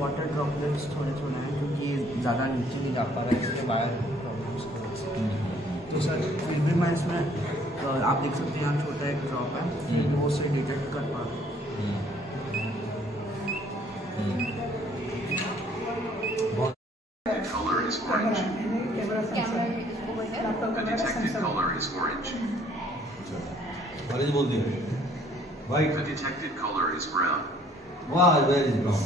Water droplets थोड़े थोड़े हैं क्योंकि ये ज़्यादा नीचे नहीं जा पा रहा है, इसलिए वायर प्रॉब्लम्स की वजह से। तो सर फिर भी मैं इसमें आप देख सकते हैं यहाँ छोटा एक ड्रॉप है, वो से डिटेक्ट कर पा रहा हूँ। Color is orange. The detected color is orange. Orange बोल दिया. White. The detected color is brown. Wow, where is brown?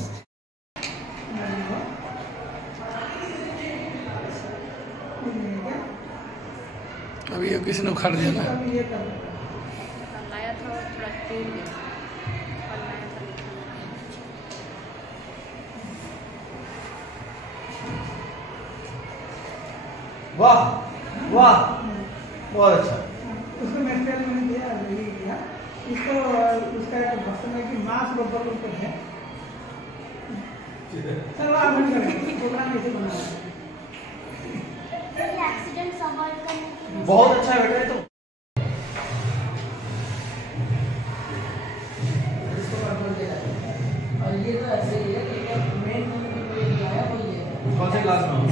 अभी ये किसी ने उखाड़ दिया ना। लाया था थोड़ा टूट गया और लाया था लिखा। वाह वाह बहुत अच्छा। उसको मैस्टर मैंने दिया यही किया इसको उसका एक भाषण है कि मास बब्बर ऊपर है सर आप प्रोग्राम ऐसे बना है एक्सीडेंट अवॉइड करने के लिए बहुत अच्छा बेटा है तो और ये तो ऐसे ही है कि मेन जो है वो ये है। कौन से क्लास में हो?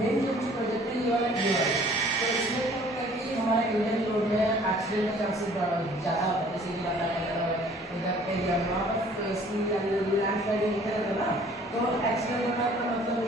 मेन जो प्रोजेक्ट है ये वाला क्लियर है। तो इसमें क्या होता है कि हमारा इंडियन रोड में एक्सीडेंट का चांसेस ज़्यादा होता है, जैसे कि इधर एरिया में वहाँ पर लैंड स्लाइडिंग होता रहता है ना, तो एक्सीडेंट होना का मतलब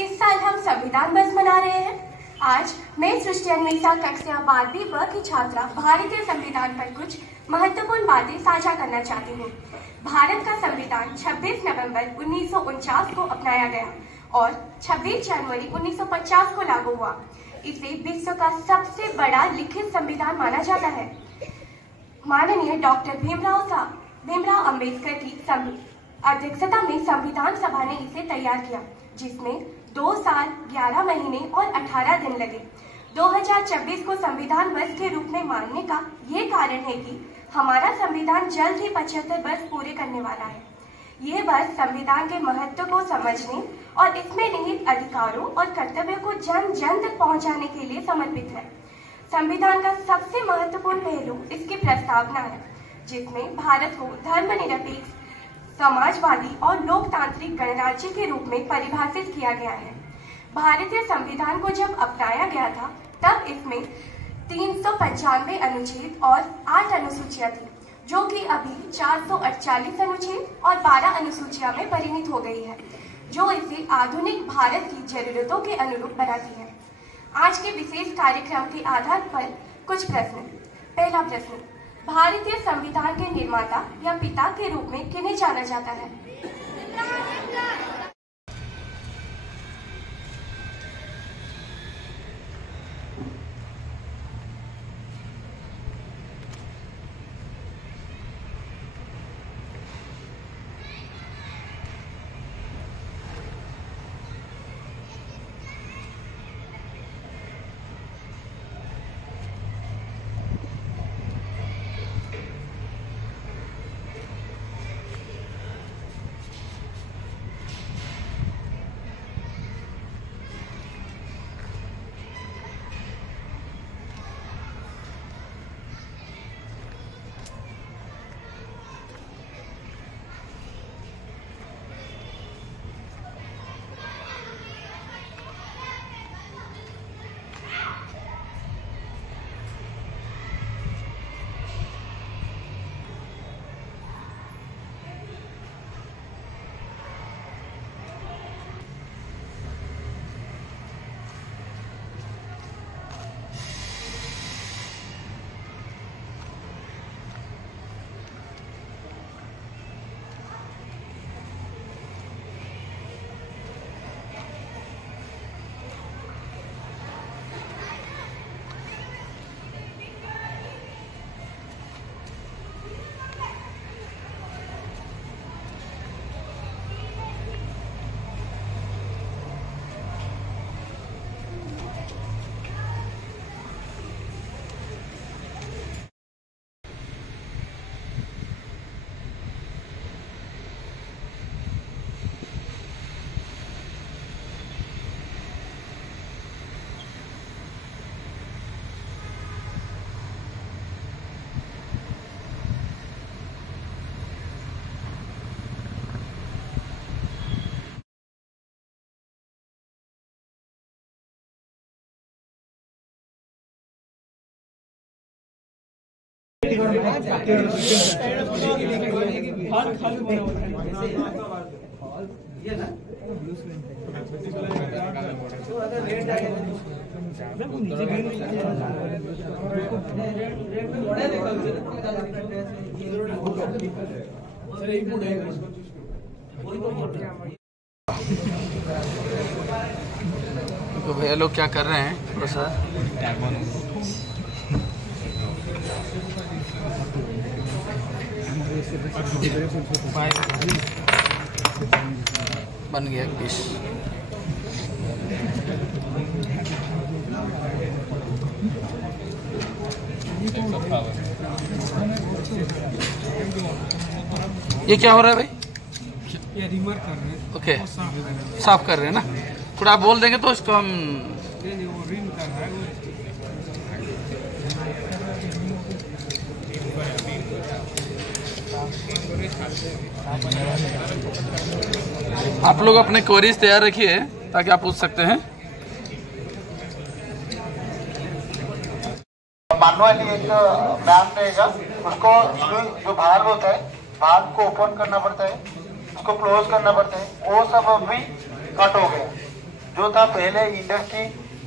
इस साल हम संविधान दिवस मना रहे हैं। आज मैं सृष्टि अन्वेषा कक्षा 12वीं व की छात्रा भारतीय संविधान पर कुछ महत्वपूर्ण बातें साझा करना चाहती हूँ। भारत का संविधान 26 नवंबर 1949 को अपनाया गया और 26 जनवरी 1950 को लागू हुआ। इसे विश्व का सबसे बड़ा लिखित संविधान माना जाता है। माननीय डॉक्टर भीमराव अंबेडकर की अध्यक्षता में संविधान सभा ने इसे तैयार किया, जिसमें 2 साल 11 महीने और 18 दिन लगे। 2026 को संविधान वर्ष के रूप में मानने का ये कारण है कि हमारा संविधान जल्द ही 75 वर्ष पूरे करने वाला है। ये वर्ष संविधान के महत्व को समझने और इसमें निहित अधिकारों और कर्तव्यों को जन जन तक पहुंचाने के लिए समर्पित है। संविधान का सबसे महत्वपूर्ण पहलू इसकी प्रस्तावना है, जिसमें भारत को धर्मनिरपेक्ष, समाजवादी और लोकतांत्रिक गणराज्य के रूप में परिभाषित किया गया है। भारतीय संविधान को जब अपनाया गया था तब इसमें 395 अनुच्छेद और 8 अनुसूचियां थी, जो कि अभी 448 अनुच्छेद और 12 अनुसूचियां में परिणत हो गई है, जो इसे आधुनिक भारत की जरूरतों के अनुरूप बनाती है। आज के विशेष कार्यक्रम के आधार पर कुछ प्रश्न। पहला प्रश्न, भारतीय संविधान के निर्माता या पिता के रूप में किन्हें जाना जाता है? तो भैया लोग क्या कर रहे हैं थोड़ा सा बन गया डिश। ये क्या हो रहा है भाई? ये रिमर कर रहे हैं। ओके, साफ कर रहे हैं ना। थोड़ा आप बोल देंगे तो इसको हम वो रिम कर रहा है। आप लोग अपने क्वेरीज तैयार रखिए ताकि आप पूछ सकते हैं। मैनुअली एक मैम रहेगा, उसको जो भाग होता है, भाग को ओपन करना पड़ता है, उसको क्लोज करना पड़ता है, वो सब अभी कट हो गया। जो था पहले इंडस्ट्री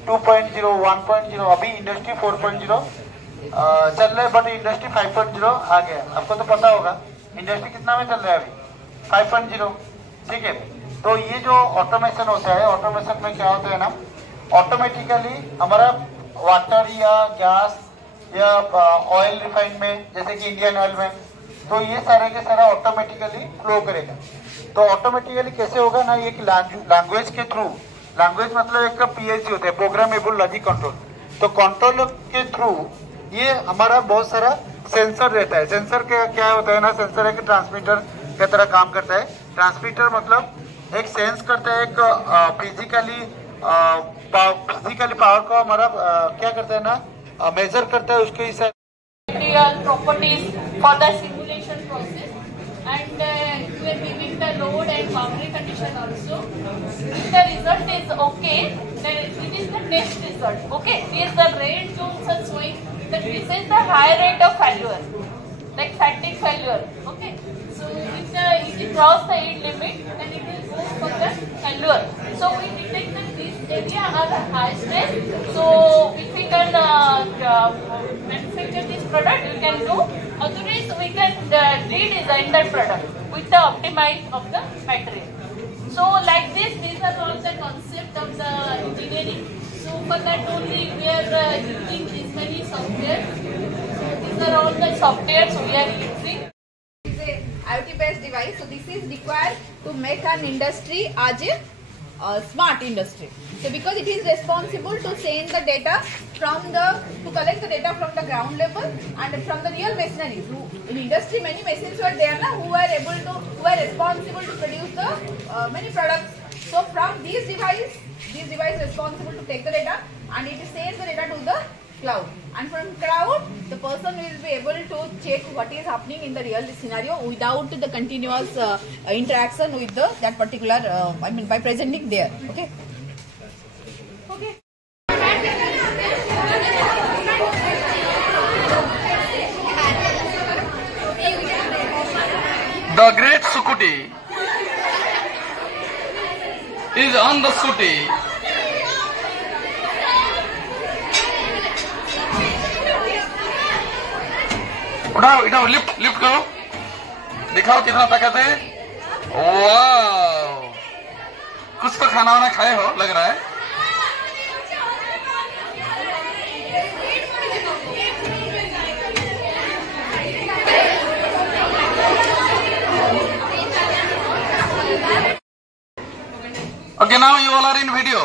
2.0, 1.0, अभी इंडस्ट्री 4.0 चल रहा है, बट इंडस्ट्री 5.0 आ गया। आपको तो पता होगा इंडस्ट्री कितना में चल रहा है अभी, 5.0, ठीक है। तो ये जो ऑटोमेशन होता है, ऑटोमेशन में क्या होता है ना, ऑटोमेटिकली हमारा वाटर या गैस या ऑयल रिफाइन में, जैसे कि इंडियन ऑयल में, तो ये सारे के सारा ऑटोमेटिकली फ्लो करेगा। तो ऑटोमेटिकली कैसे होगा ना, एक लैंग्वेज के थ्रू, लैंग्वेज मतलब एक PLC होता है, प्रोग्रामेबल लॉजिक कंट्रोल। तो कंट्रोल के थ्रू ये हमारा बहुत सारा सेंसर रहता है। सेंसर क्या होता है ना, सेंसर एक ट्रांसमीटर की तरह काम करता है। ट्रांसमीटर मतलब एक सेंस करता है, एक फिजिकली पावर को हमारा क्या करता है ना, मेजर करता है उसके हिसाब material properties for the simulation process, and we are giving the load and boundary condition also. If the result is okay, then it is the next result. Okay, here the red zones are showing that this is the high rate of failure, like fatigue failure. Okay, so if it cross the age limit, then it will go for the failure. So we detect that this area are the high stress. So if we can manufacture this product, we can do. Otherwise, we can redesign that product with the optimize of the material. So like this, these are all the concept of the engineering. So for that only we are using these many software. So these are all the softwares we are using. It's a IoT based device. So this is required to make an industry as a smart industry. So because it is responsible to send the data to collect the data from the ground level and from the real machineries. In industry, many machines were there now who are responsible to produce the many products. So from these device responsible to take the data and it sends the data to the cloud. And from cloud, the person will be able to check what is happening in the real scenario without the continuous interaction with that particular, by presenting there. Okay. Okay. The great Sukuti is on the scooty. उठाओ, lift करो, दिखाओ कितना ताकत है। वाह, कुछ तो खाना वाना खाए हो लग रहा है। Okay, now you all are in video.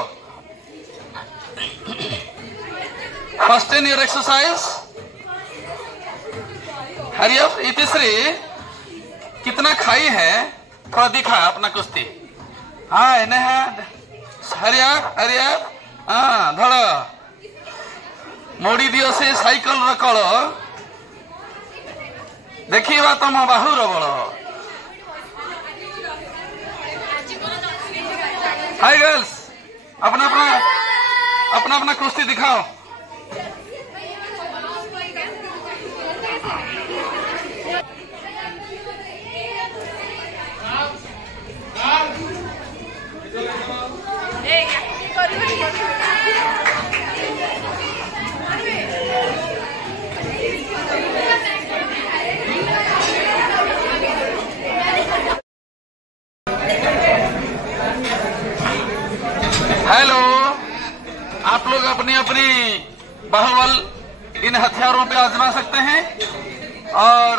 First in your exercise. Hurry up, तीसरी कितना खाई है थोड़ा दिखा अपना कुश्ती। हाँ नेहा, हरी अप, हाँ धड़ मोड़ी दियो से साइकिल रकड़ देखिए तुम बाहु रबड़। हाय गर्ल्स, अपना कुश्ती दिखाओ। हेलो, आप लोग अपनी बाहुबल इन हथियारों पे आजमा सकते हैं और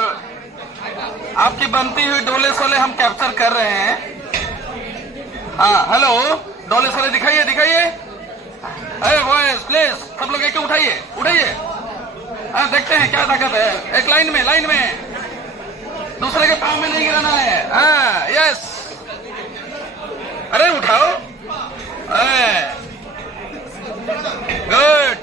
आपकी बनती हुई डोले सोले हम कैप्चर कर रहे हैं। हाँ हेलो, डोले सोले दिखाइए। अरे बॉयज प्लीज सब लोग एक उठाइए। हाँ देखते हैं क्या ताकत है। एक लाइन में दूसरे के पाँव में नहीं गिराना है। हाँ यस, अरे उठाओ। गुड।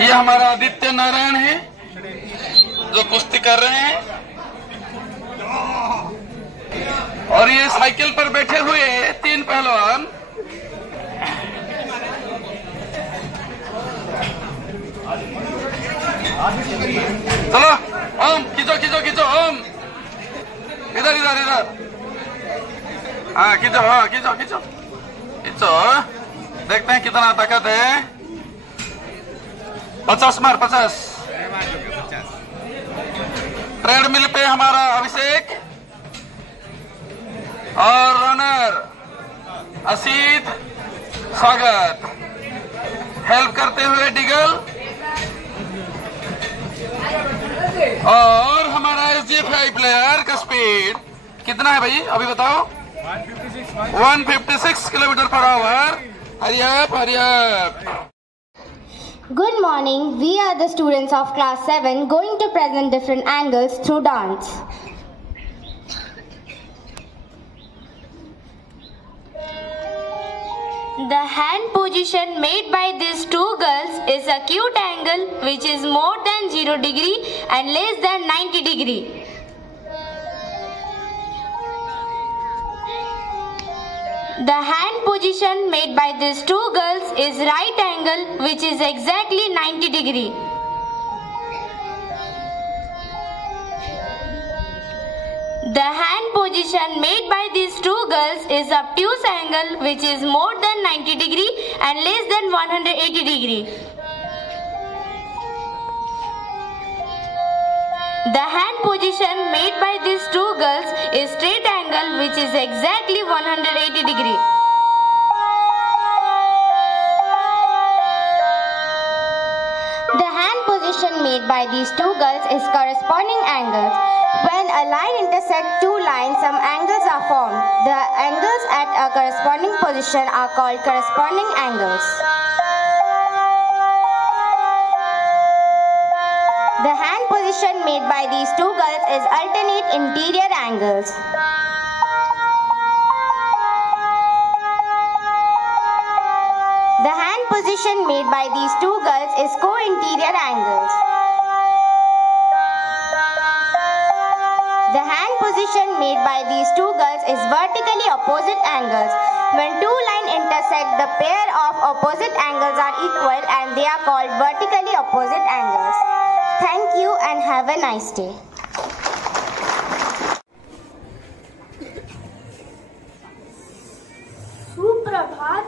ये हमारा आदित्य नारायण है जो कुश्ती कर रहे हैं और ये साइकिल पर बैठे हुए 3 पहलवान चलो ओम, खींचो खींचो खींचो ओम, इधर इधर इधर, हाँ खींचो, हाँ खींचो खींचो खींचो, देखते हैं कितना ताकत है। 50 मार 50। ट्रेडमिल पे हमारा अभिषेक और रनर असीत स्वागत, हेल्प करते हुए डिगल और हमारा SG5 प्लेयर का स्पीड कितना है भाई अभी बताओ? 156 kilometre per hour. Hurry up hurry up. Good morning. We are the students of class 7 going to present different angles through dance. The hand position made by these two girls is acute angle which is more than 0 degree and less than 90 degree. The hand position made by these two girls is right angle which is exactly 90 degree. The hand position made by these two girls is obtuse angle which is more than 90 degree and less than 180 degree. The hand position made by these two girls is straight angle which is exactly 180 degree. The hand position made by these two girls is corresponding angles. When a line intersects two lines, some angles are formed. The angles at a corresponding position are called corresponding angles. The hand position made by these two girls is alternate interior angles. The hand position made by these two girls is co-interior angles. The hand position made by these two girls is vertically opposite angles. When two lines intersect, the pair of opposite angles are equal and they are called vertically opposite angles. Thank you and have a nice day. सुप्रभात।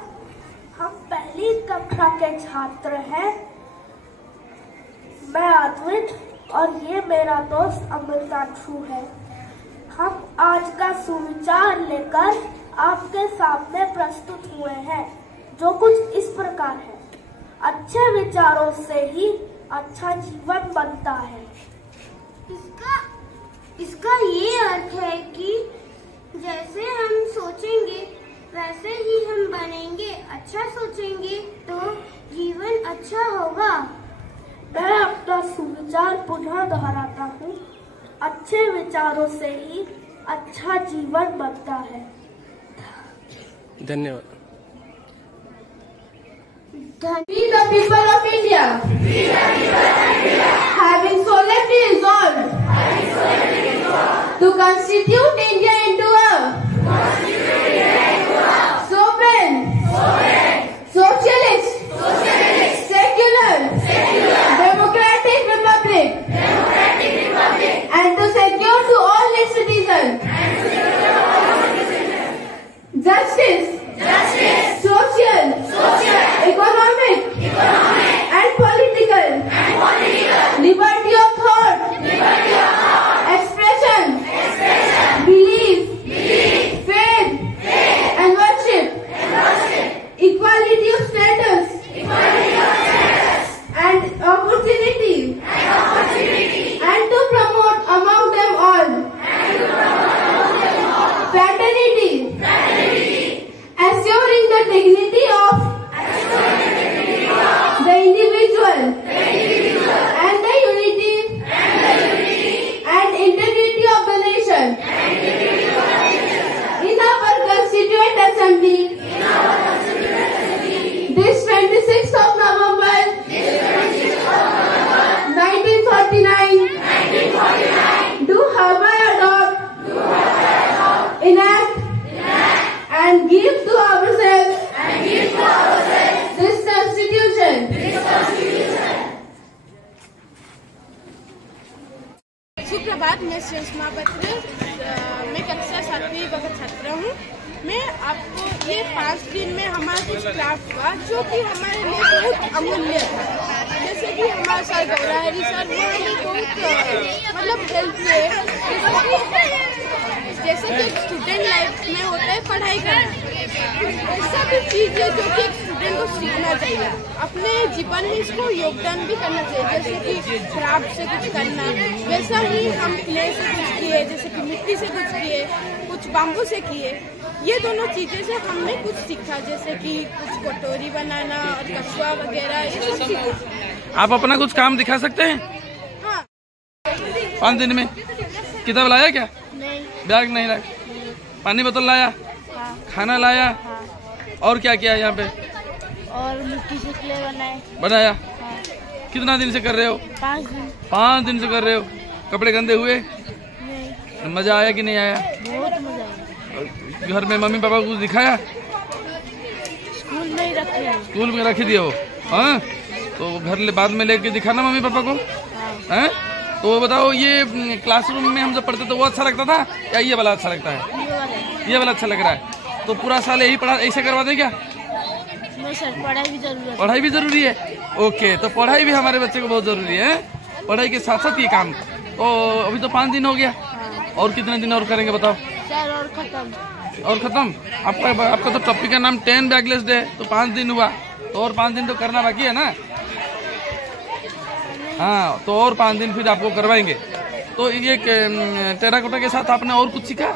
हम पहली कक्षा के छात्र हैं। मैं अद्वित और ये मेरा दोस्त अमृतांशु है। हम आज का सुविचार लेकर आपके सामने प्रस्तुत हुए हैं, जो कुछ इस प्रकार है। अच्छे विचारों से ही अच्छा जीवन बनता है। इसका ये अर्थ है कि जैसे हम सोचेंगे वैसे ही हम बनेंगे। अच्छा सोचेंगे तो जीवन अच्छा होगा। मैं अपना सुविचार पुनः दोहराता हूँ। अच्छे विचारों से ही अच्छा जीवन बनता है। धन्यवाद। We the people of India, having solemnly resolved to constitute India into a sovereign, socialist, secular, democratic republic, and to secure to all its citizens justice, social, economic, and political, liberty of thought, expression, belief, faith, and worship, equality of status, and opportunity, and to promote among them all fraternity, Christians Mahapatra, मैं कक्षा 7वीं ब का छात्रा हूँ। मैं आपको ये 5 दिन में हमारा कुछ क्राफ्ट हुआ जो कि हमारे लिए बहुत अमूल्य था। जैसे कि हमारा सर गौराहरी सर वो हमें बहुत मतलब हेल्प किए। जैसे कि स्टूडेंट लाइफ में होता है पढ़ाई करना, ऐसा भी चीज़ है जो कि एक स्टूडेंट को सीखना चाहिए, अपने जीवन में इसको योगदान भी करना चाहिए। जैसे कि क्राफ्ट से कुछ करना, वैसा ही हम क्ले से कुछ किए, जैसे कि मिट्टी से कुछ किए, कुछ बाम्बू से किए। ये दोनों चीज़ें से हमने कुछ सीखा, जैसे कि कुछ कटोरी बनाना और कछुआ वगैरह, ये सब सीखा। आप अपना कुछ काम दिखा सकते हैं? हाँ। 5 दिन में किताब लाया क्या? नहीं। बैग नहीं लाया? पानी बोतल लाया? हाँ। खाना लाया? हाँ। और क्या किया यहाँ पे? और मिट्टी से क्ले बनाया? हाँ। कितना दिन से कर रहे हो? 5 दिन। 5 दिन से कर रहे हो। कपड़े गंदे हुए? नहीं। मजा आया कि नहीं आया? बहुत मजा आया। घर में मम्मी पापा को कुछ दिखाया? स्कूल में ही रखे। स्कूल में रख दिया हो? हाँ, तो घर बाद में लेके दिखाना मम्मी पापा को। हाँ। तो बताओ, ये क्लासरूम में हम जब पढ़ते तो वो अच्छा लगता था या ये वाला अच्छा लगता है? ये वाला अच्छा लग रहा है। तो पूरा साल यही पढ़ा ऐसे करवा दे क्या? नहीं सर, पढ़ाई भी जरूरी है। पढ़ाई भी जरूरी है? ओके, तो पढ़ाई भी हमारे बच्चे को बहुत जरूरी है। पढ़ाई के साथ साथ ये काम। तो अभी तो 5 दिन हो गया, और कितने दिन और करेंगे बताओ? सर और खत्म। और खत्म? आपका तो टॉपिक का नाम 10 बैगलेस डे, तो 5 दिन हुआ, तो और 5 दिन तो करना बाकी है ना? हाँ, तो और 5 दिन फिर आपको करवाएंगे। तो ये टेराकोटा के साथ आपने और कुछ सीखा?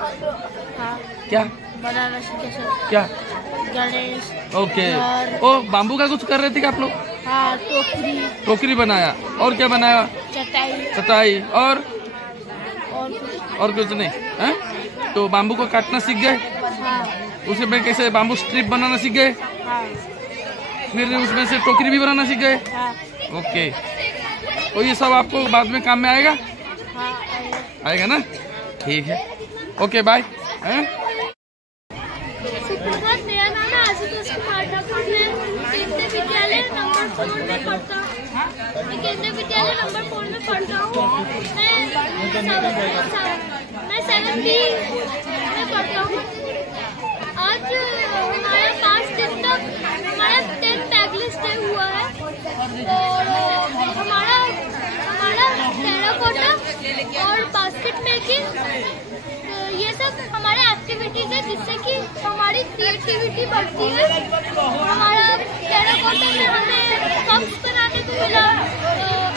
हाँ। क्या बनाना सीखा सर। क्या? गणेश। ओके। ओ, बाम्बू का कुछ कर रहे थे क्या आप लोग? हाँ, टोकरी बनाया। और क्या बनाया? चटाई। और कुछ नहीं है? तो बाम्बू को काटना सीख गए? हाँ। उसमें कैसे बाम्बू स्ट्रिप बनाना सीख गए? हाँ। फिर उसमें से टोकरी भी बनाना सीख गए? हाँ। ओके, तो ये सब आपको बाद में काम में आएगा? हाँ, आएगा ना? ठीक है, ओके, बाय। मेरा नाम है आशुतोष कुमार ठाकुर। मैं केंद्रीय विद्यालय नंबर 4 में पढ़ता हूँ। मैं केंद्रीय विद्यालय नंबर 4 में पढ़ता हूँ। मैं 7वीं में पढ़ता हूँ। आज हमारा 5 दिन तक हमारा 10 बैगलेस डे हुआ है, और हमारा टेराकोटा और बास्केट मेकिंग, ये सब हमारे एक्टिविटीज है जिससे कि हमारी क्रिएटिविटी बढ़ती है। हमारा टेराकोटा में हमें कप्स बनाने को मिला,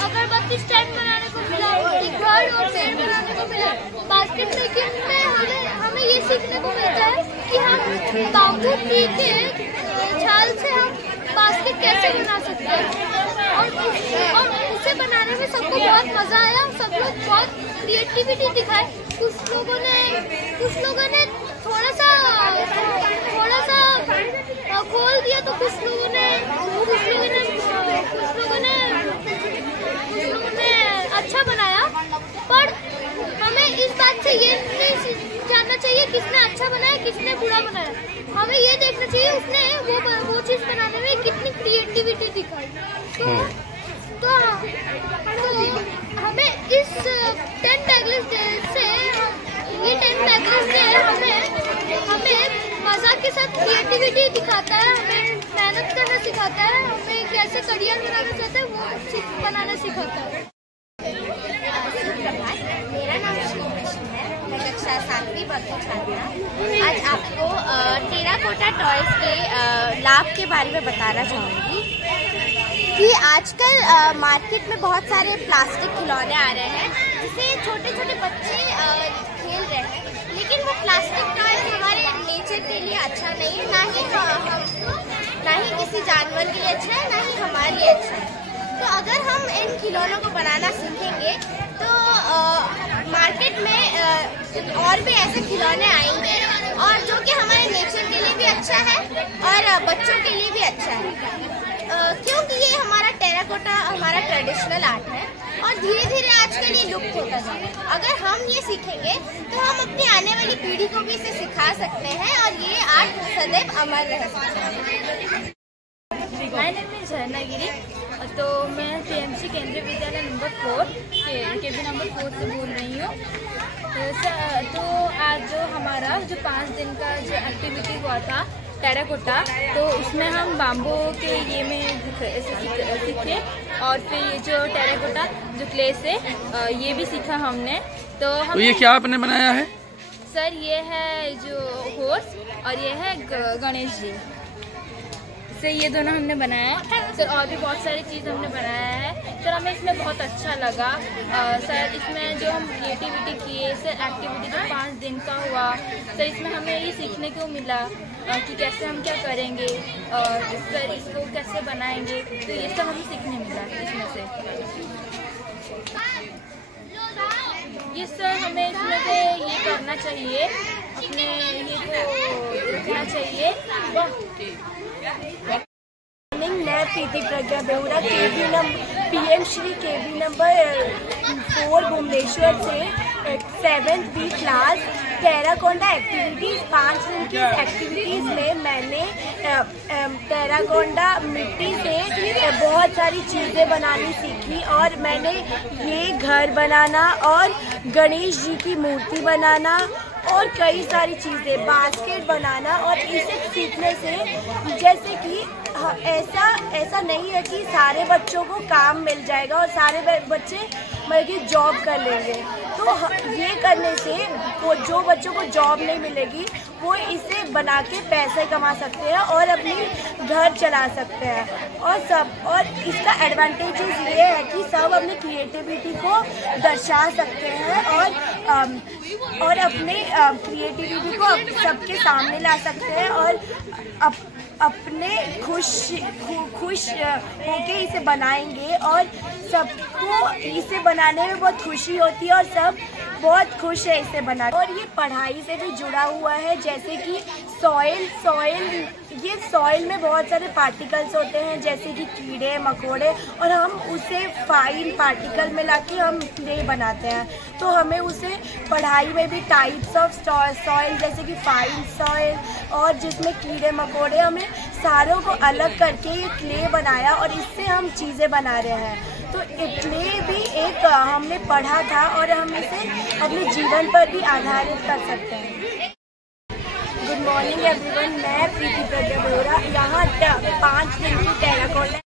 अगरबत्ती स्टैंड बनाने को मिला, एक घर और पेड़ बनाने को मिला। बास्केट मेकिंग में हमें ये सीखने को मिलता है कि हम बाम्बू पी के छाल से हम बास्केट कैसे बना सकते हैं, और उसे बनाने में सबको बहुत मजा आया। सब लोग बहुत क्रिएटिविटी दिखाए। कुछ लोगों ने थोड़ा सा खोल दिया, तो कुछ लोगों ने अच्छा बनाया। पर हमें इस बात से ये नहीं जानना चाहिए किसने अच्छा बनाया किसने बुरा बनाया। हमें ये देखना चाहिए उसने वो चीज बनाने में कितनी क्रिएटिविटी दिखाई। तो हमें इस 10 बैगलेस डे से हमें मजा के साथ क्रिएटिविटी दिखाता है, हमें मेहनत करना सिखाता है, हमें कैसे करियर बनाना चाहते हैं वो बनाना सिखाता है। मेरा नाम श्री है, मैं कक्षा 7वीं ब की छात्रा। आज आपको टेराकोटा टॉयज के लाभ के बारे में बताना चाहूँगी कि आजकल मार्केट में बहुत सारे प्लास्टिक खिलौने आ रहे हैं जिसे छोटे छोटे बच्चे खेल रहे हैं, लेकिन वो प्लास्टिक टॉयज हमारे नेचर के लिए अच्छा नहीं है, ना ही किसी जानवर के लिए अच्छा है, ना ही हमारे लिए अच्छा है। तो अगर हम इन खिलौनों को बनाना सीखेंगे तो मार्केट में और भी ऐसे खिलौने आएंगे, और जो कि हमारे नेचर के लिए भी अच्छा है और बच्चों के लिए भी अच्छा है, क्योंकि ये हमारा टेराकोटा हमारा ट्रेडिशनल आर्ट है और धीरे धीरे आजकल ये लुप्त होता जा रहा है। अगर हम ये सीखेंगे तो हम अपनी आने वाली पीढ़ी को भी इसे सिखा सकते हैं और ये आर्ट सदैव अमर रह सकता है। My name is Ravna Giri. तो मैं PMC केंद्रीय विद्यालय नंबर 4 केबी नंबर 4 से बोल रही हूँ। तो आज जो हमारा जो 5 दिन का जो एक्टिविटी हुआ था टेराकोटा, तो उसमें हम बाम्बू के ये में सीखे और फिर ये जो टेराकोटा जो क्ले से ये भी सीखा हमने। तो ये क्या आपने बनाया है? सर ये है जो हॉर्स और ये है गणेश जी। सर ये दोनों हमने बनाया है सर, और भी बहुत सारी चीज़ हमने बनाया है सर। हमें इसमें बहुत अच्छा लगा सर। इसमें जो हम क्रिएटिविटी किए सर, एक्टिविटी जो 5 दिन का हुआ सर, इसमें हमें ये सीखने को मिला कि कैसे हम क्या करेंगे और सर इसको कैसे बनाएंगे, तो ये सब हमें सीखने मिला इसमें से। ये सर हमें इसमें से ये करना चाहिए, अपने ये को रखना चाहिए। मैं प्रीति प्रज्ञा बेहुरा PM श्री केबी नंबर 4 भुवनेश्वर से 7th B class terracotta activities 5 दिन की एक्टिविटीज़ में मैंने टेराकोटा मिट्टी से बहुत सारी चीज़ें बनानी सीखी और मैंने ये घर बनाना और गणेश जी की मूर्ति बनाना और कई सारी चीज़ें, बास्केट बनाना। और इसे सीखने से जैसे कि ऐसा नहीं है कि सारे बच्चों को काम मिल जाएगा और सारे बच्चे मतलब कि जॉब कर लेंगे। तो ये करने से वो जो बच्चों को जॉब नहीं मिलेगी वो इसे बना के पैसे कमा सकते हैं और अपनी घर चला सकते हैं। और इसका एडवांटेजेस ये है कि सब अपने क्रिएटिविटी को दर्शा सकते हैं और अपने क्रिएटिविटी को सबके सामने ला सकते हैं और अपने खुश होके इसे बनाएंगे और सबको इसे बनाने में बहुत खुशी होती है और सब बहुत खुश है इसे बना। और ये पढ़ाई से भी जुड़ा हुआ है, जैसे कि सॉइल में बहुत सारे पार्टिकल्स होते हैं जैसे कि कीड़े मकोड़े, और हम उसे फाइन पार्टिकल में लाके हम क्ले बनाते हैं। तो हमें उसे पढ़ाई में भी टाइप्स ऑफ सॉइल जैसे कि फाइन सॉइल और जिसमें कीड़े मकोड़े, हमें सारों को अलग करके ये क्ले बनाया और इससे हम चीज़ें बना रहे हैं। तो क्ले भी एक हमने पढ़ा था और हम इसे अपने जीवन पर भी आधारित कर सकते हैं। गुड मॉर्निंग एवरीवन, मैं प्रीति प्रज्ञा बेहुरा यहाँ 5 दिन की टेराकोटा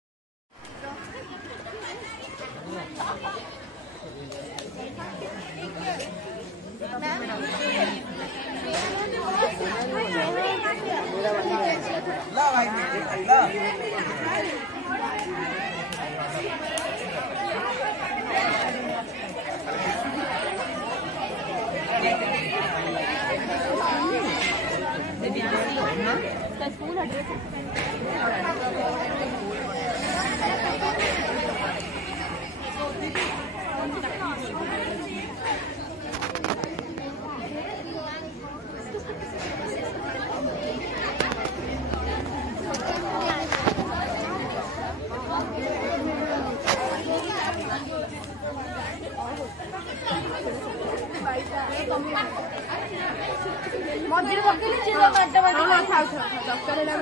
मझे पकड़ी चीज काटे बाटे ना खाओ डॉक्टर ले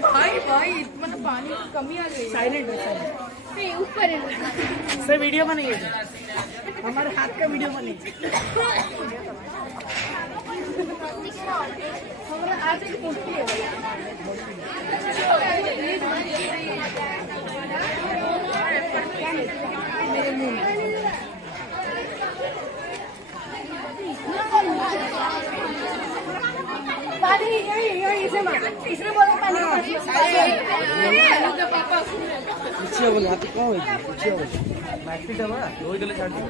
भाई मतलब पानी की कमी आ गई। साइलेंट है ऊपर से वीडियो बनाइए, हमारे हाथ का वीडियो बनाइए। हमारा आज की मूर्ति है मेरे मुंह में। पानी इसमें बोलो पानी पीछे बोले हाथ कौन है पीछे बोले मैक्सी डबा वही गले छाड़ दो।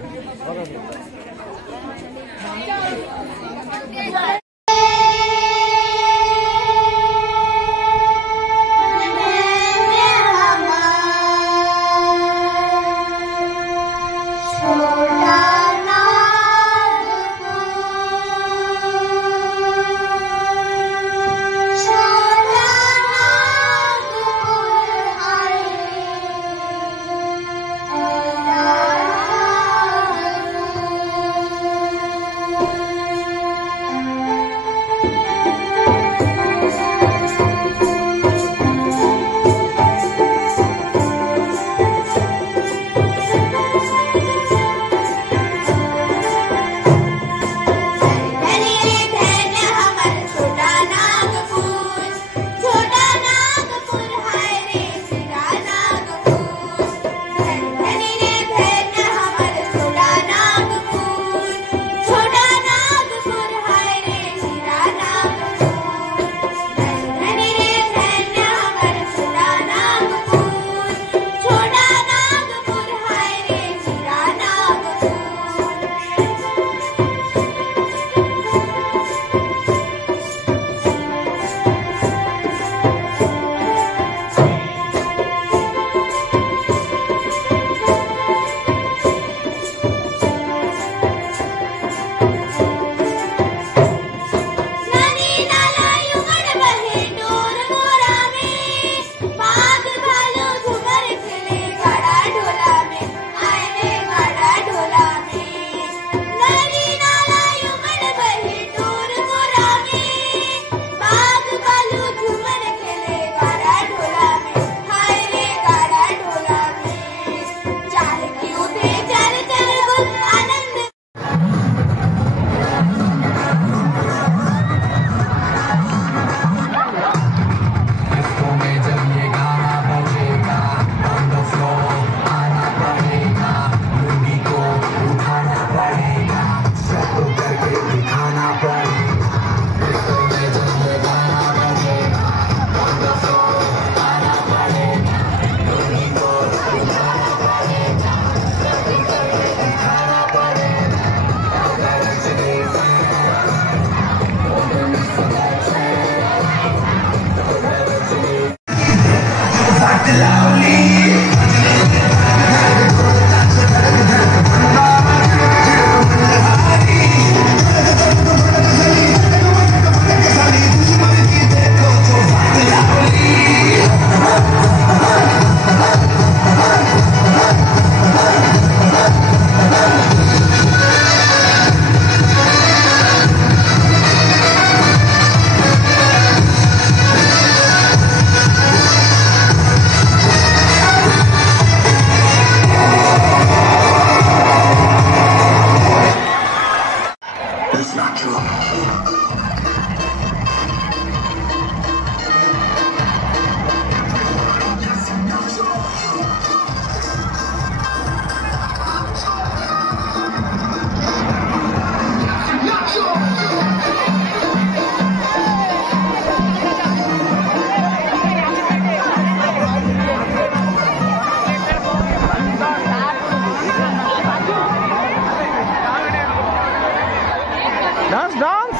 Dance dance.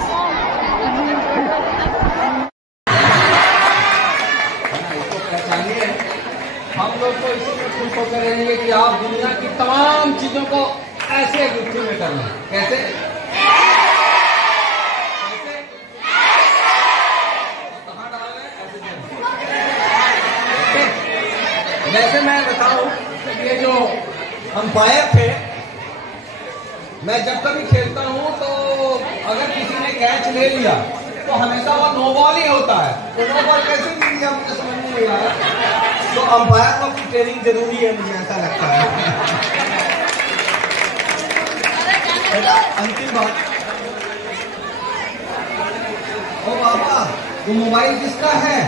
इसको पहचानिए, हम लोग तो इसी में खुश होकर रहेंगे कि आप दुनिया की तमाम चीजों को ऐसे गुत्थी में करना। कैसे? वैसे मैं बताऊं, ये जो अंपायर थे, मैं जब कभी खेलता हूं तो अगर किसी ने कैच ले लिया तो हमेशा वो नो बॉल ही होता है। तो नो बॉल कैसे मिल गया मुझे समझ नहीं आ रहा। तो अंपायर को अपनी ट्रेनिंग जरूरी है, मुझे ऐसा लगता है। अंतिम बात, ओ बाबा वो मोबाइल किसका है?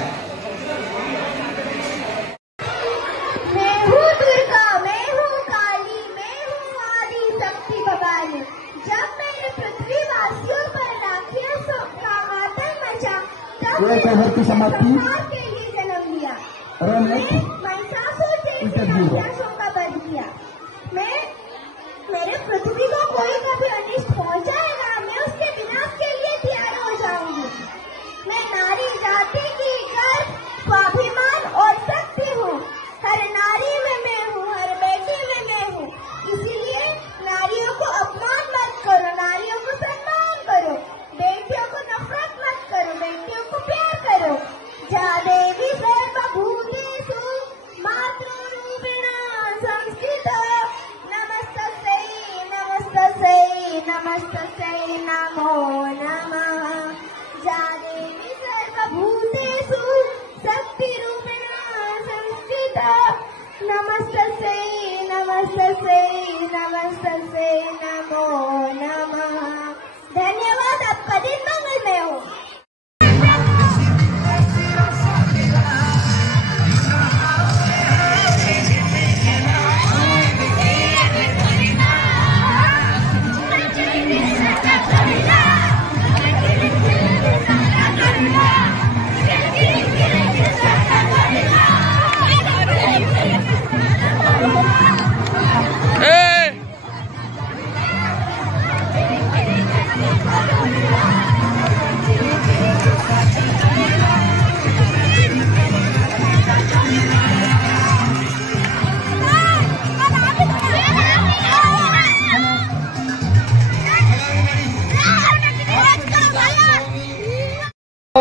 शहर की समाप्ति के लिए जन्म लिया, महिषासुर से राक्षसों का वध किया। मैं मेरे पृथ्वी को कोई कभी अनिष्ट पहुंचाएगा, मैं उसके विनाश के लिए तैयार हो जाऊंगी। मैं नारी जाति की गर्व, स्वाभिमान और शक्ति हूँ। हर नारी में मैं हूँ, हर बेटी में मैं हूँ। इसीलिए नारियों को अपमान मत करो, नारियों को सम्मान करो, बेटियों को नफरत मत करो, बेटियों को प्यार करो। जा देवी सर्वभूतेषु मातृरूपिणा संस्थिता, नमस्तस्यै नमस्तस्यै नमस्तस्यै नमो नमः। जा देवी सर्वभूतेषु शक्तिरूपिणा संस्थिता, नमस्तस्यै नमस्तस्यै नमस्तस्यै नमो नमः। धन्यवाद, आपका दिन मंगलमय हो।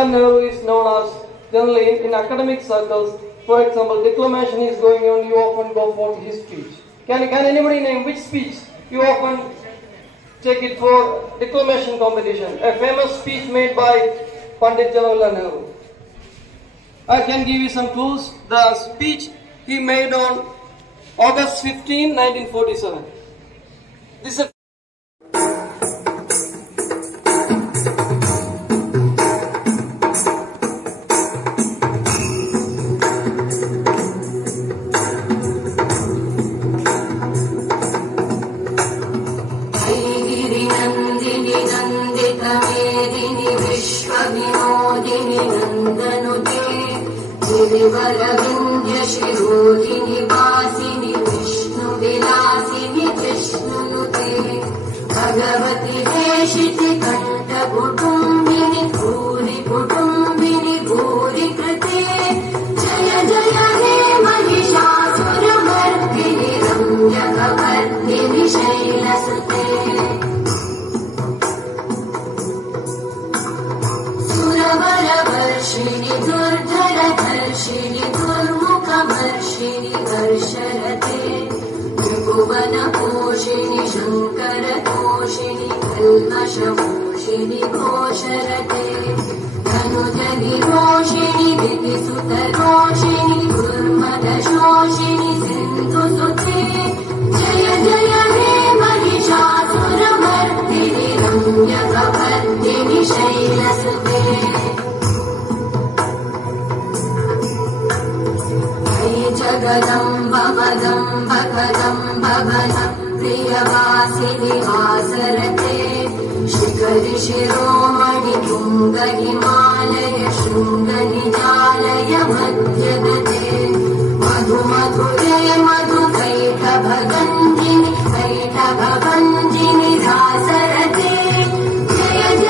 Nehru is known as generally in academic circles. For example, declamation is going on. You often go for his speech. Can anybody name which speech you often take it for declamation competition? A famous speech made by Pandit Jawaharlal Nehru. I can give you some clues. The speech he made on August 15, 1947. This is शिरोधिनि वासिनि Vishnu विलासिनि कृष्णनुते भगवति देशिति कंठ कुटुम्बिनि भूरि कुटुम्बिनि भूरि कृते जय जय हे महिषासुरमर्दिनि रम्यकवर्दिनि शैलसुते सुरवरवर्षिणि दुर्धरधर्षिणि दुर्मुखवर्षिणि वर्षरते त्रिभुवनपोषिणि शङ्करतोषिणि कल्मषपोषिणि घोषरते धनुजनिरोषिणि विधिसुतरोषिणि दुर्मदशोषिणि सिन्धुसुते जय जय हे महिषासुरमर्दिनि रम्यकवर्दिनि शैलसुते जगदम्ब मदम्ब कदम्ब वनं प्रियवासिनि वासरते शिखरि शिरोमणि तुङ्ग हिमालय शृङ्गनिजालय मध्यगते मधु मधुरे मधुकैटभगन्धिनि कैटभगन्धिनि रासरते जय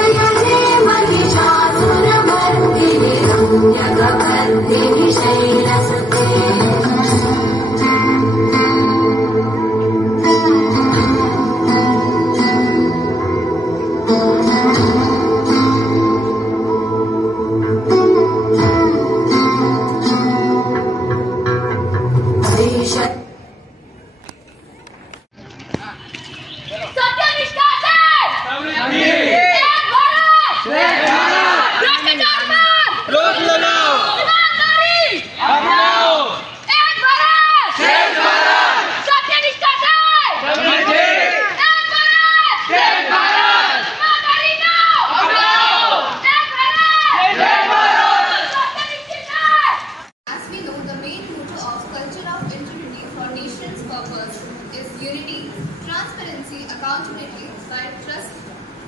As we know, the main motto of culture of integrity for nation's purpose is unity, transparency, accountability,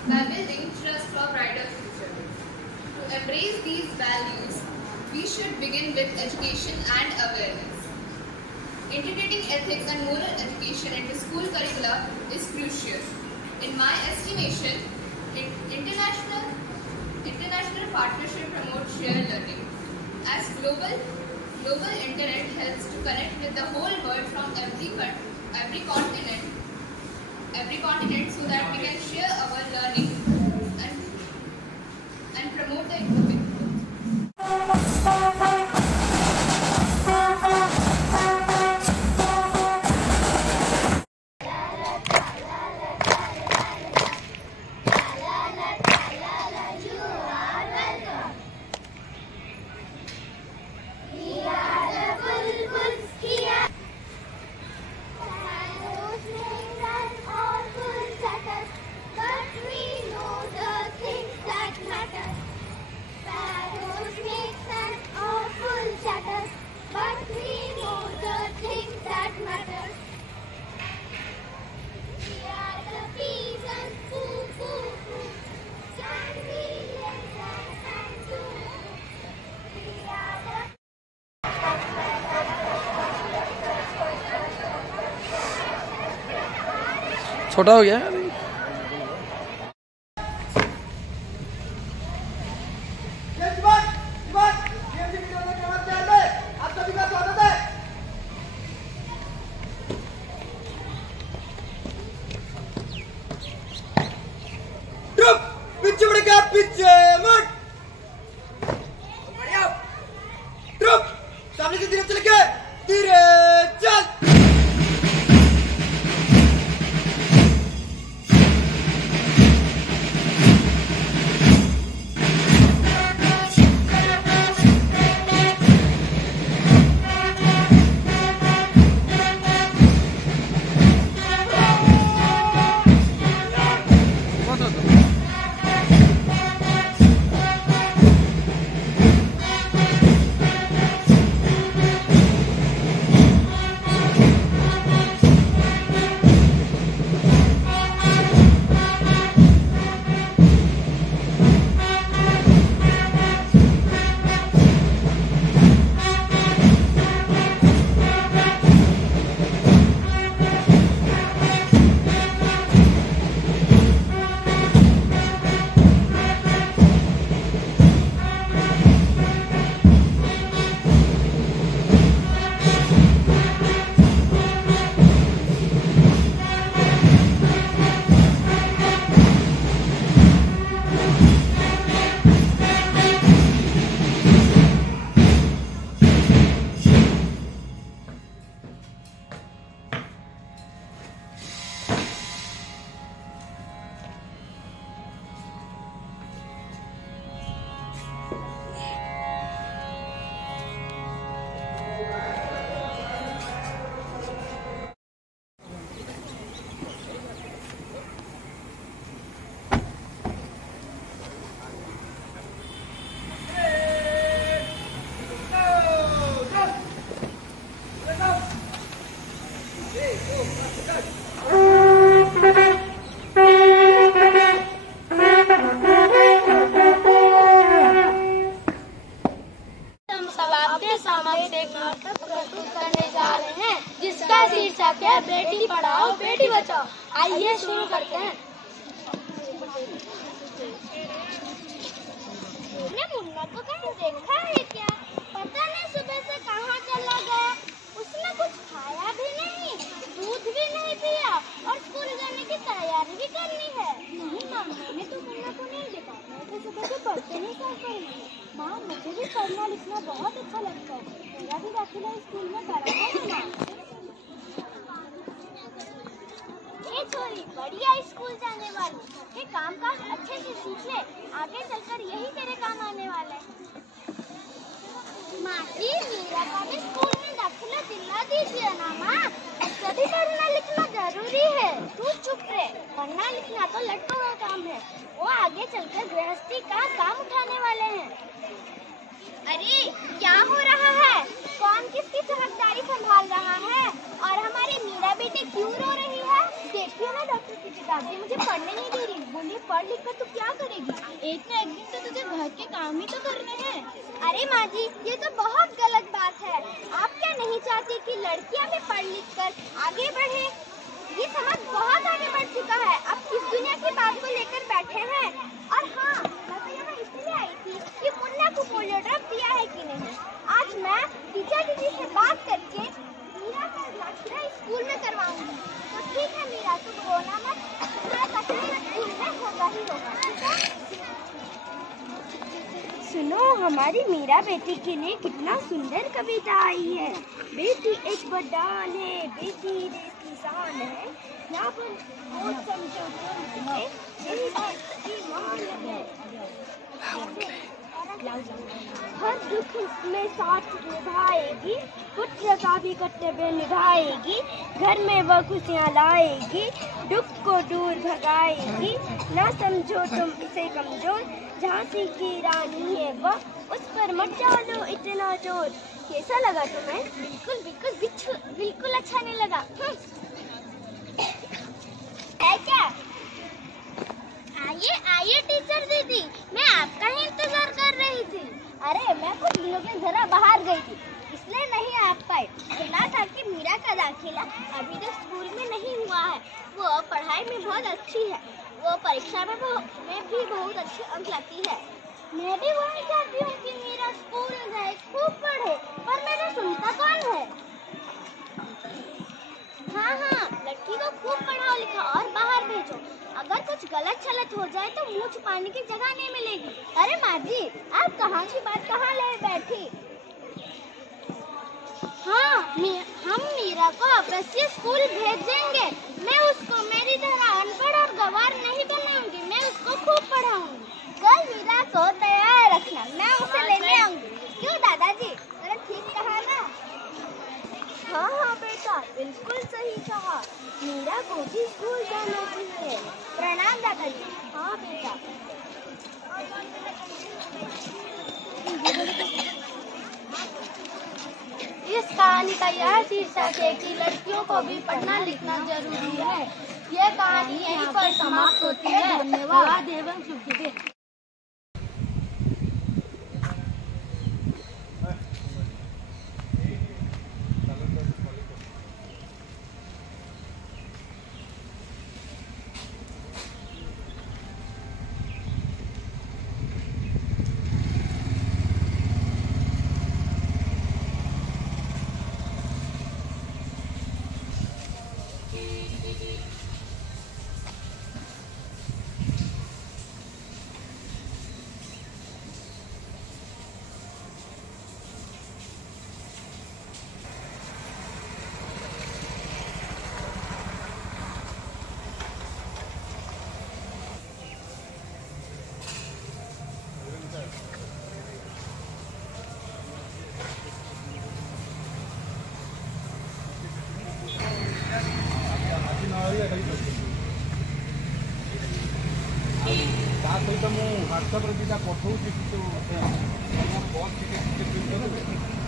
by building trust for brighter future. To embrace these values, we should begin with education and awareness. Integrating ethics and moral education into school curricula is crucial. In my estimation, international partnership promotes shared learning. As global internet helps to connect with the whole world from every continent, so that we can share our learning and promote the economic छोटा हो गया। पीछे मुड़, बढ़िया, troupe सामने से धीरे चल के धीरे चल। जिसका शीर्षक है बेटी पढ़ाओ बेटी बचाओ। आइए शुरू करते हैं। मुन्ना को कहीं देखा है क्या? पता नहीं सुबह से कहाँ चला गया। उसने कुछ खाया भी नहीं, दूध भी नहीं पिया और स्कूल जाने की तैयारी भी करनी है। नहीं माँ, मैंने तो मुन्ना को नहीं देखा। मैं तो सुबह से पढ़ते नहीं करता हूँ। माँ, मुझे भी पढ़ना लिखना बहुत अच्छा लगता है। मेरा भी दाखिला स्कूल में कराना है। ये छोरी बढ़िया स्कूल जाने वाली, ये काम काज अच्छे से सीख ले, आगे चलकर यही तेरे काम आने वाला है। माँ जी, मेरा का भी स्कूल में दाखिला दिला दीजिए ना माँ। अच्छा भी पढ़ना लिखना जरूरी जरूरी है। तू चुप रहे, पढ़ना लिखना तो लड़कों का काम है। वो आगे चलकर गृहस्थी का काम उठाने वाले हैं। अरे क्या हो रहा है? कौन किसकी चमकदारी संभाल रहा है? और हमारी मीरा बेटी क्यों रो रही है? देखिए ना डॉक्टर की पिताजी मुझे पढ़ने नहीं दे रही। बोलिए पढ़ लिख कर तू क्या करेगी? एक न एक दिन तो तुझे घर के काम ही तो करने हैं। अरे माँ जी, ये तो बहुत गलत बात है। आप क्या नहीं चाहती कि लड़कियां भी पढ़ लिख कर आगे बढ़े? ये समाज बहुत आगे बढ़ चुका है। अब किस दुनिया की बात को लेकर बैठे हैं? और हाँ, मैं तो यहाँ इसलिए आई थी कि मुन्ना को पोलियो ड्रॉप दिया है कि नहीं। आज मैं टीचर दीदी से बात करके मीरा का दाखिला स्कूल में करवाऊंगी। तो ठीक है मीरा, तुम रोना मत, तुम्हारा दाखिला स्कूल में होगा ही होगा, ठीक है? सुनो, हमारी मीरा बेटी के लिए कितना सुंदर कविता आई है। बेटी एक वरदान है, बेटी देश की शान है, यहाँ पर वो समझो तुम मेरी देश की मान है। हर दुख में साथ निभाएगी, पुत्र का भी कर्तव्य निभाएगी, घर में वह खुशियाँ लाएगी, दुख को दूर भगाएगी, ना समझो तुम इसे कमजोर, झांसी की रानी है वह, उस पर मत डालो इतना जोर। कैसा लगा तुम्हें? बिल्कुल बिल्कुल बिल्कुल अच्छा नहीं लगा। है क्या? आइए आइए टीचर दीदी, मैं आपका ही इंतजार कर रही थी। अरे मैं कुछ दिनों के जरा बाहर गई थी, इसलिए नहीं आ पाई। सुना था कि मीरा का दाखिला अभी तक स्कूल में नहीं हुआ है। वो पढ़ाई में बहुत अच्छी है, वो परीक्षा में भी बहुत अच्छे अंक लाती है। मैं भी वही चाहती हूँ कि मीरा स्कूल जाए, खूब पढ़े, पर मेरा सुनता कौन है? हाँ, लड़की को खूब पढ़ाओ लिखा और बाहर भेजो। अगर कुछ गलत छलत हो जाए तो मुंह छुपाने की जगह नहीं मिलेगी। अरे माँ जी, आप कहाँ की बात कहाँ ले बैठी? हाँ, हम मीरा को अवश्य स्कूल भेजेंगे। मैं उसको मेरी तरह अनपढ़ और गंवार नहीं बनाऊंगी, मैं उसको खूब पढ़ाऊंगी। कल मीरा को तैयार रखना, मैं उसे लेने आऊंगी। क्यों दादाजी, मैंने ठीक कहा ना? हाँ बेटा, बिल्कुल सही कहा। मीरा को भी स्कूल जाना चाहिए। प्रणाम दादाजी। हाँ बेटा। इस कहानी का यह शीर्षक है कि लड़कियों को भी पढ़ना लिखना जरूरी है। यह कहानी यहीं पर समाप्त होती है। धन्यवाद एवं शुभ। सहित मुझे ह्वाट्सअप दुटा पठाऊँगी कि बस ticket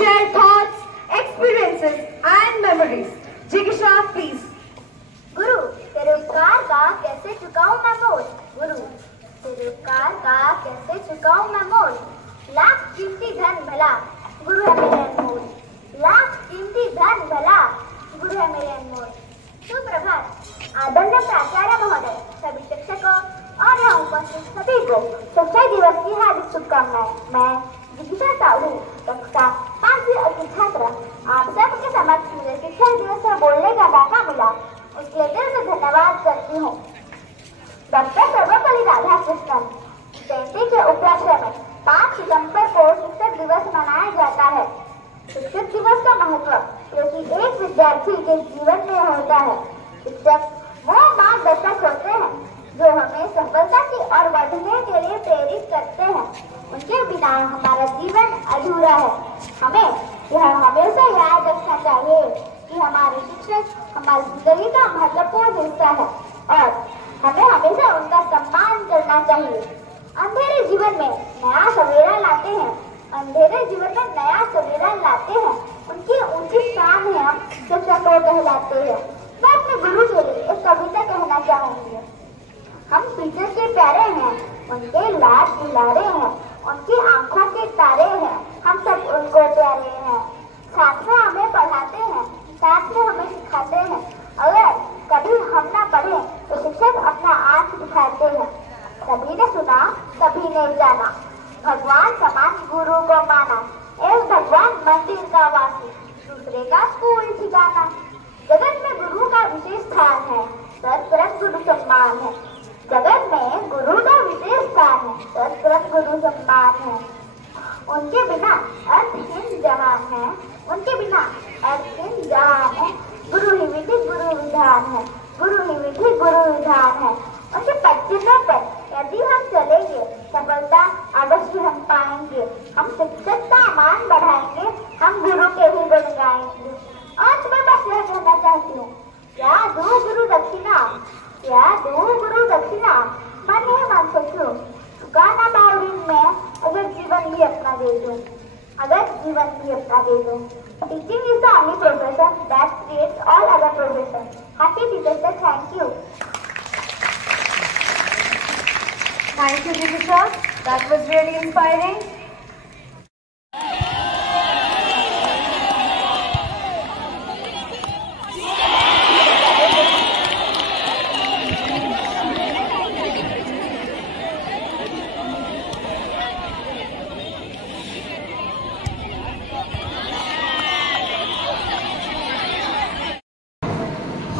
share thoughts, experiences and memories. Jigisha, please. गुरु, तेरे उपकार का कैसे चुकाऊं मैं मोल? गुरु, तेरे उपकार का कैसे चुकाऊं मैं मोल? लाख धन भला गुरु है मेरे अनमोल, लाख कीमती धन भला गुरु है मेरे अनमोल। सुप्रभात आदरणीय प्राचार्य महोदय, सभी शिक्षकों और यहाँ उपस्थित सभी को शिक्षक दिवस की हार्दिक शुभकामनाएं। मैं जिज्ञासा साहू, कक्षा 5वीं की छात्रा, आप सबके समक्ष मुझे शिक्षक दिवस पर बोलने का मौका मिला, उसके लिए दिल से धन्यवाद करती हूँ। डॉक्टर सर्वपल्ली राधाकृष्णन जयंती के उपलक्ष्य में 5 सितंबर को शिक्षक दिवस मनाया जाता है। शिक्षक दिवस का महत्व क्योंकि एक विद्यार्थी के जीवन में होता है। शिक्षक वो मार्गदर्शक होते हैं जो हमें सफलता की ओर बढ़ने के लिए प्रेरित करते हैं। उनके बिना हमारा जीवन अधूरा है। हमें यह हमेशा याद रखना चाहिए कि हमारे शिक्षक हमारी जिंदगी का महत्वपूर्ण हिस्सा है और हमें हमेशा उनका सम्मान करना चाहिए। अंधेरे जीवन में नया सवेरा लाते हैं, अंधेरे जीवन में नया सवेरा लाते हैं, उनकी ऊंची शान है हम शिक्षकों कहलाते हैं। मैं अपने गुरु के लिए एक कविता कहना चाहूंगी। हम टीचर के प्यारे हैं, उनके लाड दुलारे हैं, उनकी आंखों के तारे हैं, हम सब उनको प्यारे हैं। साथ में हमें पढ़ाते हैं, साथ में हमें सिखाते हैं। अगर कभी हम ना पढ़े तो शिक्षक अपना आंख दिखाते हैं। सभी ने सुना, सभी ने जाना, भगवान समान गुरु को माना। एक भगवान मंदिर का वासी, दूसरे का स्कूल ठिकाना। जगत में गुरु का विशेष स्थान है, सर्वप्रथम गुरु सम्मान है। जगत में गुरु का विशेष स्थान है, सर्वप्रथम गुरु सम्मान है। उनके बिना अर्थहीन जहान है, उनके बिना अर्थहीन जहान है। गुरु ही विधि गुरु विधान है, गुरु ही विधि गुरु विधान है। उनके पच्चीनों पर यदि हम चलेंगे सफलता अवश्य हम पाएंगे। हम शिक्षक का मान बढ़ाएंगे, हम गुरु के ही गुण गाएंगे। आज मैं बस यह कहना चाहती हूँ, क्या दो गुरु दक्षिणा, क्या दो गुरु दक्षिणा, मन ही मन सोचो चुकाना पाऊंगी मैं अगर जीवन भी अपना दे दूं, अगर जीवन भी अपना दे दूं। Teaching is the only profession that creates all other professions. Happy Teachers Day, thank you. Thank you, Jigisha. That was really inspiring.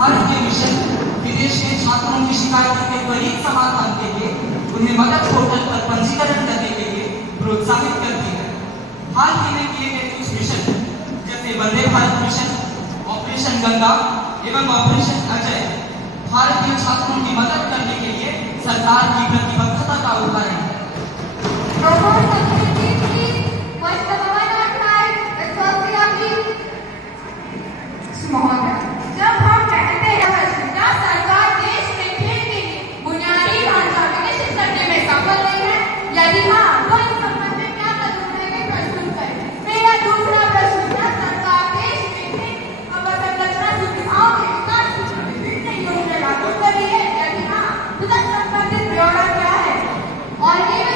Bharat के मिशन विदेश के छात्रों की शिकायतों के त्वरित समाधान के लिए उन्हें मदद पोर्टल पर पंजीकरण करने के लिए प्रोत्साहित करती है। हाल ही में किए गए कुछ मिशन जैसे वंदे भारत मिशन, ऑपरेशन गंगा एवं ऑपरेशन अजय भारतीय छात्रों की मदद करने के लिए सरकार की प्रतिबद्धता का उदाहरण है। जब हम कहते हैं क्या सरकार देश में खेल के लिए बुनियादी ढांचा विकसित करने में सफल नहीं है, यदि हाँ तो इस संबंध में क्या कदम उठाएंगे प्रस्तुत करें। मेरा दूसरा प्रश्न, क्या सरकार देश में खेल अवसंरचना सुविधाओं के विकास के लिए विभिन्न योजना लागू कर रही है, यदि हाँ तो संबंधित ब्यौरा क्या है। और ये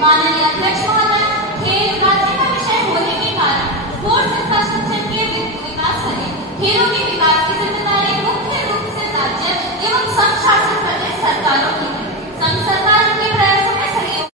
माननीय अध्यक्ष महोदय, खेल राज्य का विषय होने के कारण स्पोर्ट्स इंफ्रास्ट्रक्चर के विकास सहित खेलों के विकास की जिम्मेदारी मुख्य रूप से राज्य एवं संघ शासित प्रदेश सरकारों की है। संघ सरकार के प्रयासों में सहयोग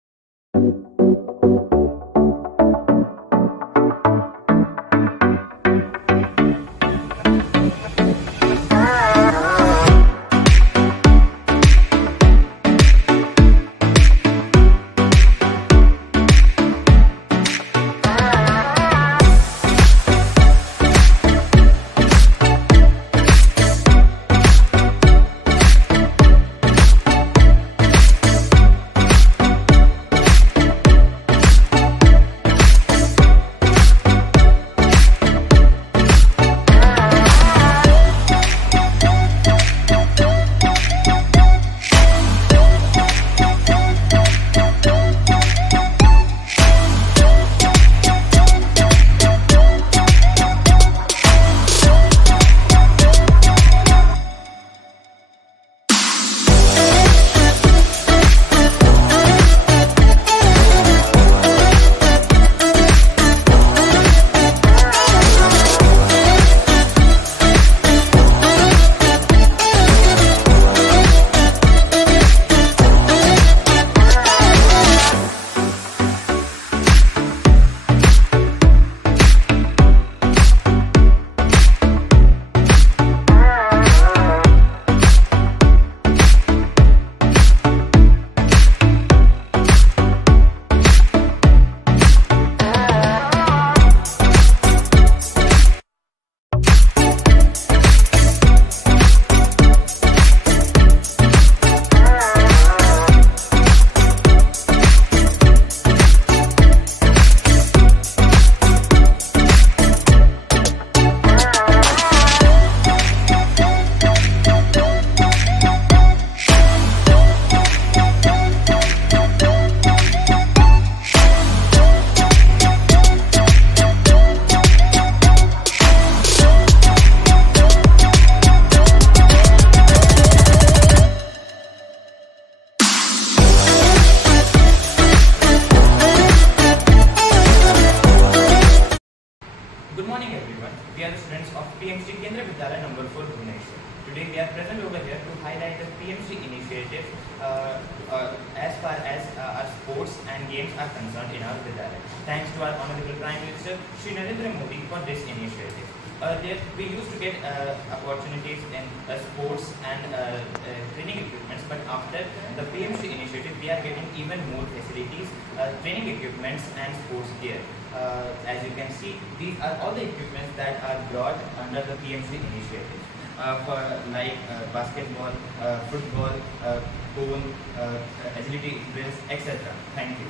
We are the students of PMC Kendra Vidyalaya number 4 Bhubaneswar. Today we are present over here to highlight the PMC initiative as far as our sports and games are concerned in our Vidyalaya. Thanks to our Honorable Prime Minister Shri Narendra Modi for this initiative. Earlier we used to get opportunities in sports and training equipments, but after the PMC initiative we are getting even more facilities, training equipments and sports gear. As you can see, these are all the equipments that are brought under the PMC initiative. For like basketball, football, cone, agility drills, etc. Thank you.